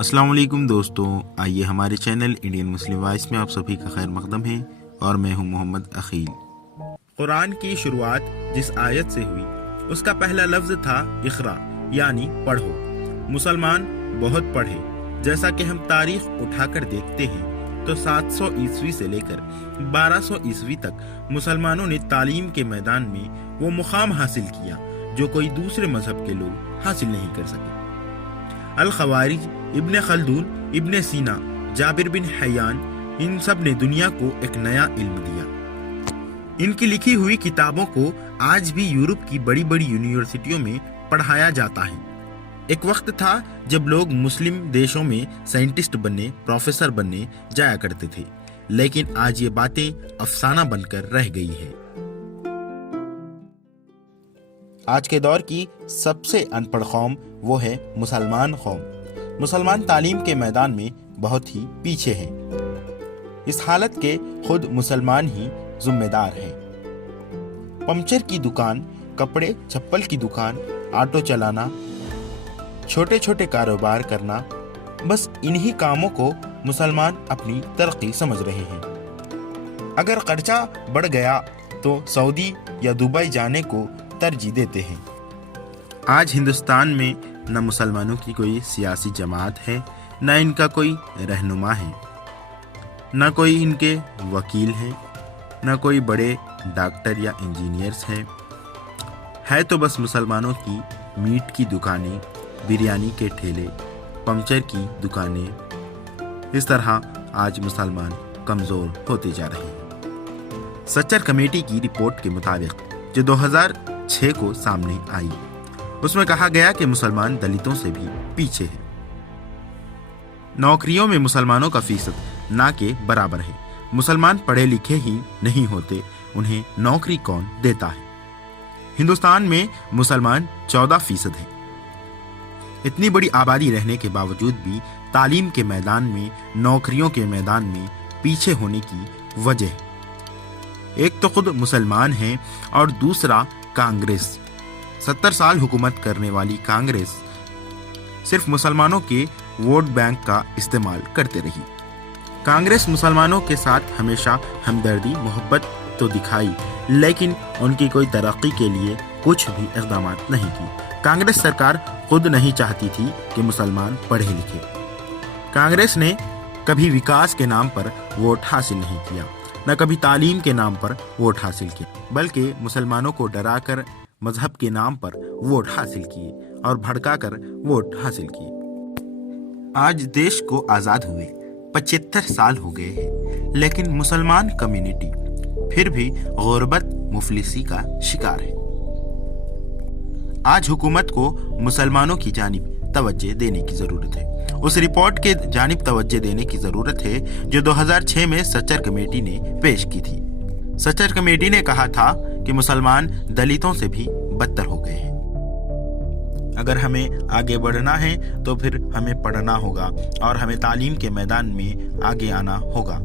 अस्सलाम वालेकुम दोस्तों, आइए हमारे चैनल इंडियन मुस्लिम वॉइस में आप सभी का खैर मकदम है और मैं हूं मोहम्मद अखील। कुरान की शुरुआत जिस आयत से हुई उसका पहला लफ्ज था इक़रा, यानी पढ़ो। मुसलमान बहुत पढ़े। जैसा कि हम तारीख उठाकर देखते हैं तो 700 ईस्वी से लेकर 1200 ईस्वी तक मुसलमानों ने तालीम के मैदान में वो मुकाम हासिल किया जो कोई दूसरे मजहब के लोग हासिल नहीं कर सके। अल खवारिज, इब्ने खल्दून, इब्ने सीना, जाबिर बिन हयान, इन सब ने दुनिया को एक नया इल्म दिया। इनकी लिखी हुई किताबों को आज भी यूरोप की बड़ी बड़ी यूनिवर्सिटियों में पढ़ाया जाता है। एक वक्त था जब लोग मुस्लिम देशों में साइंटिस्ट बनने, प्रोफेसर बनने जाया करते थे, लेकिन आज ये बातें अफसाना बनकर रह गई है। आज के दौर की सबसे अनपढ़ कौम वो है मुसलमान कौम। मुसलमान तालीम के मैदान में बहुत ही पीछे हैं। इस हालत के खुद मुसलमान ही जिम्मेदार हैं। पंचर की दुकान, कपड़े चप्पल की दुकान, ऑटो चलाना, छोटे छोटे कारोबार करना, बस इन्हीं कामों को मुसलमान अपनी तरक्की समझ रहे हैं। अगर खर्चा बढ़ गया तो सऊदी या दुबई जाने को तरजीह देते हैं। आज हिंदुस्तान में न मुसलमानों की कोई सियासी जमात है, न इनका कोई रहनुमा है, न कोई इनके वकील है, न कोई बड़े डॉक्टर या इंजीनियर्स हैं। है तो बस मुसलमानों की मीट की दुकानें, बिरयानी के ठेले, पंचर की दुकानें। इस तरह आज मुसलमान कमज़ोर होते जा रहे हैं। सच्चर कमेटी की रिपोर्ट के मुताबिक जो 2006 को सामने आई, उसमें कहा गया कि मुसलमान दलितों से भी पीछे है। नौकरियों में मुसलमानों का फीसद ना के बराबर है। मुसलमान पढ़े लिखे ही नहीं होते, उन्हें नौकरी कौन देता है। हिंदुस्तान में मुसलमान 14% है। इतनी बड़ी आबादी रहने के बावजूद भी तालीम के मैदान में, नौकरियों के मैदान में पीछे होने की वजह, एक तो खुद मुसलमान हैं और दूसरा कांग्रेस। 70 साल हुकूमत करने वाली कांग्रेस सिर्फ मुसलमानों के वोट बैंक का इस्तेमाल करते रही। कांग्रेस मुसलमानों के साथ हमेशा हमदर्दी, मोहब्बत तो दिखाई, लेकिन उनकी कोई तरक्की के लिए कुछ भी इक़दाम नहीं की। कांग्रेस सरकार खुद नहीं चाहती थी कि मुसलमान पढ़े लिखे। कांग्रेस ने कभी विकास के नाम पर वोट हासिल नहीं किया, न कभी तालीम के नाम पर वोट हासिल किए, बल्कि मुसलमानों को डराकर मजहब के नाम पर वोट हासिल किए और भड़काकर वोट हासिल किए। आज देश को आज़ाद हुए 75 साल हो गए हैं, लेकिन मुसलमान कम्युनिटी फिर भी गुर्बत, मुफलिसी का शिकार है। आज हुकूमत को मुसलमानों की जानिब तवज्जो देने की ज़रूरत है। उस रिपोर्ट के जानिब तवज्जो देने की ज़रूरत है जो 2006 में सच्चर कमेटी ने पेश की थी। सच्चर कमेटी ने कहा था कि मुसलमान दलितों से भी बदतर हो गए हैं। अगर हमें आगे बढ़ना है तो फिर हमें पढ़ना होगा और हमें तालीम के मैदान में आगे आना होगा।